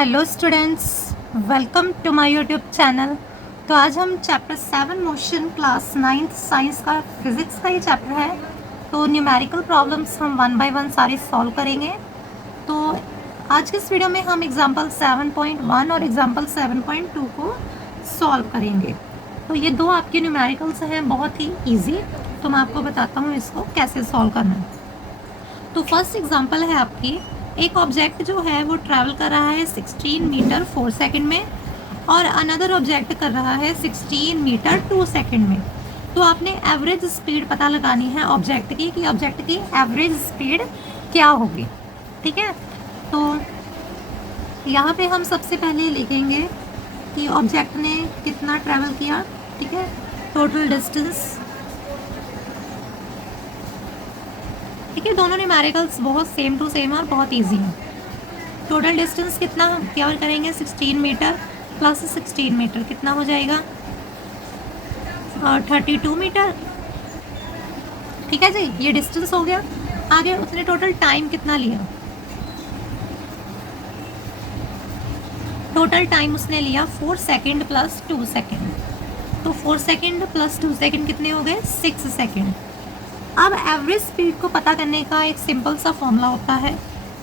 Hello students, welcome to my YouTube channel. तो आज हम chapter 7 motion class 9th science का फिजिक्स का ये चैप्टर है। तो न्यूमेरिकल प्रॉब्लम्स हम वन बाय वन सारे सॉल्व करेंगे। तो आज के इस वीडियो में हम एग्जांपल 7.1 और एग्जांपल 7.2 को सॉल्व करेंगे। तो ये दो आपके न्यूमेरिकल्स हैं, बहुत ही ईजी। तो मैं आपको बताता हूँ इसको कैसे सॉल्व करना है। तो फर्स्ट एग्जांपल है आपकी, एक ऑब्जेक्ट जो है वो ट्रैवल कर रहा है 16 मीटर 4 सेकंड में और अनदर ऑब्जेक्ट कर रहा है 16 मीटर 2 सेकंड में। तो आपने एवरेज स्पीड पता लगानी है ऑब्जेक्ट की, कि ऑब्जेक्ट की एवरेज स्पीड क्या होगी। ठीक है, तो यहाँ पे हम सबसे पहले लिखेंगे कि ऑब्जेक्ट ने कितना ट्रैवल किया। ठीक है, टोटल डिस्टेंस। ठीक है, दोनों न्यूमेरिकल्स बहुत सेम टू सेम और बहुत इजी हैं। टोटल डिस्टेंस कितना कवर करेंगे, 16 मीटर प्लस 16 मीटर कितना हो जाएगा, 32 मीटर। ठीक है जी, ये डिस्टेंस हो गया। आगे उसने टोटल टाइम कितना लिया, टोटल टाइम उसने लिया 4 सेकेंड प्लस 2 सेकेंड। तो 4 सेकेंड प्लस 2 सेकेंड कितने हो गए, 6 सेकेंड। अब एवरेज स्पीड को पता करने का एक सिंपल सा फॉर्मूला होता है,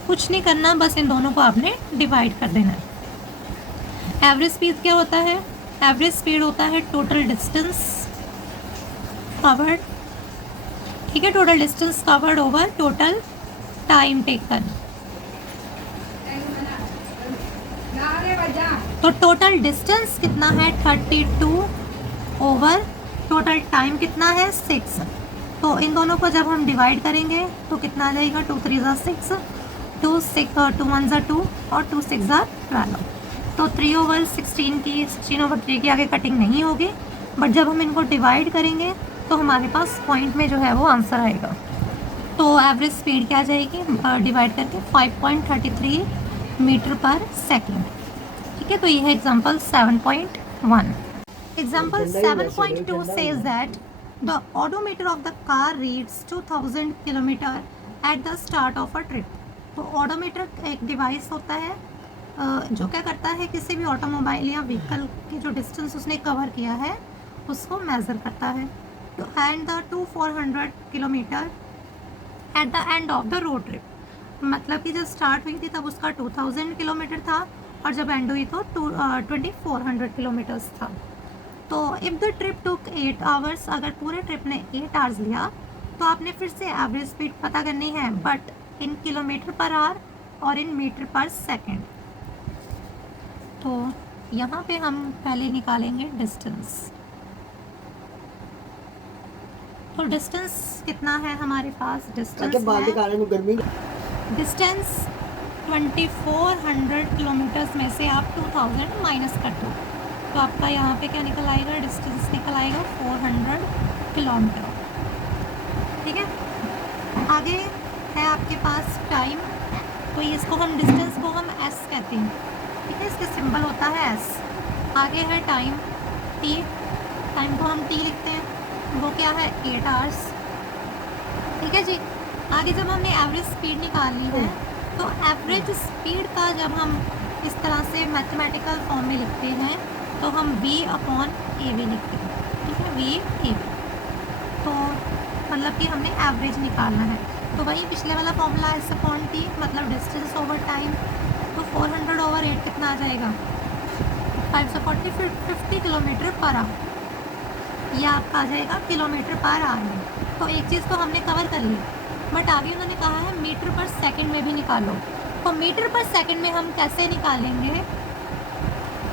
कुछ नहीं करना, बस इन दोनों को आपने डिवाइड कर देना है। एवरेज स्पीड क्या होता है, एवरेज स्पीड होता है टोटल डिस्टेंस कवर्ड। ठीक है, total distance covered over total time taken. तो टोटल डिस्टेंस कितना है 32 ओवर टोटल टाइम कितना है 6। तो इन दोनों को जब हम डिवाइड करेंगे तो कितना आ जाएगा, 2 3 ज़ा 6, 2 1 ज़ा 2 और 2 6 ज़ा 12। तो 3 ओवर 16 की 16 ओवर 3 की आगे कटिंग नहीं होगी, बट जब हम इनको डिवाइड करेंगे तो हमारे पास पॉइंट में जो है वो आंसर आएगा। तो एवरेज स्पीड क्या आ जाएगी, डिवाइड करके 5.33 मीटर पर सेकेंड। ठीक है, तो ये है example 7.1। Example 7.2 says that The odometer of the car reads 2000 kilometre at the start of a trip। तो ओडोमीटर एक डिवाइस होता है जो क्या करता है, किसी भी ऑटोमोबाइल या व्हीकल की जो डिस्टेंस उसने कवर किया है उसको मेज़र करता है। तो and the 400 kilometre at the end of the road trip. मतलब कि जब स्टार्ट हुई थी तब उसका 2000 किलोमीटर था और जब एंड हुई तो 2400 किलोमीटर्स था। तो if the trip took 8 hours, अगर पूरे ट्रिप ने 8 आवर्स लिया तो आपने फिर से एवरेज स्पीड पता करनी है, but in kilometre per hour और इन मीटर पर सेकंड। तो यहाँ पे हम पहले निकालेंगे डिस्टेंस। तो डिस्टेंस कितना है हमारे पास, डिस्टेंस 2400 किलोमीटर्स में से आप 2000 माइनस कर दो तो आपका यहाँ पे क्या निकल आएगा, डिस्टेंस निकल आएगा 400 किलोमीटर। ठीक है, आगे है आपके पास टाइम। तो इसको हम डिस्टेंस को हम एस कहते हैं। ठीक है, इसका सिंबल होता है एस। आगे है टाइम टी, टाइम को हम टी लिखते हैं, वो क्या है 8 आवर्स। ठीक है जी, आगे जब हमने एवरेज स्पीड निकालनी है तो एवरेज स्पीड का जब हम इस तरह से मैथमेटिकल फॉर्म में लिखते हैं तो हम v अपॉन ए वी लिखते हैं। ठीक है, v ए वी, तो मतलब कि हमने एवरेज निकालना है। तो वही पिछले वाला फॉर्मूला एस अपॉन टी, मतलब डिस्टेंस ओवर टाइम। तो 400 ओवर 8 कितना आ जाएगा, 540 50 किलोमीटर पर आवर। यह आपका आ जाएगा किलोमीटर पर आवर में। तो एक चीज़ तो हमने कवर कर ली, बट आगे उन्होंने कहा है मीटर पर सेकेंड में भी निकालो। तो मीटर पर सेकेंड में हम कैसे निकालेंगे,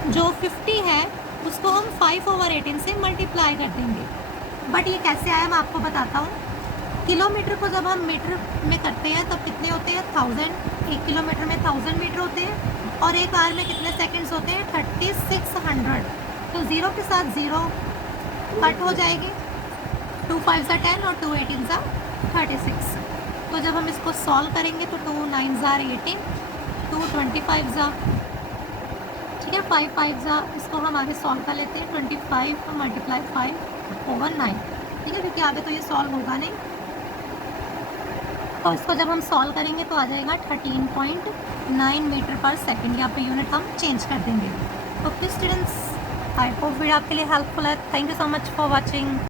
जो 50 है उसको हम 5 ओवर 18 से मल्टीप्लाई कर देंगे। बट ये कैसे आया मैं आपको बताता हूँ। किलोमीटर को जब हम मीटर में करते हैं तब कितने होते हैं, 1000। एक किलोमीटर में 1000 मीटर होते हैं और एक आवर में कितने सेकंड्स होते हैं, 3600। तो ज़ीरो के साथ ज़ीरो कट हो जाएगी, 2 5 ज़ा 10 और 2 18 ज़ा 36। तो जब हम इसको सॉल्व करेंगे तो 2 9 ज़ा 18, 2 25 ज़ा, ठीक है, 5 5 ज़ा, इसको हम आगे सॉल्व कर लेते हैं, 25 मल्टीप्लाई 5 ओवर 9। ठीक है, क्योंकि आगे तो ये सॉल्व होगा नहीं। और इसको जब हम सॉल्व करेंगे तो आ जाएगा 13.2 9 मीटर पर सेकेंड, यहाँ पे यूनिट हम चेंज कर देंगे। Okay students, I hope video आपके लिए हेल्पफुल है। Thank you so much for watching.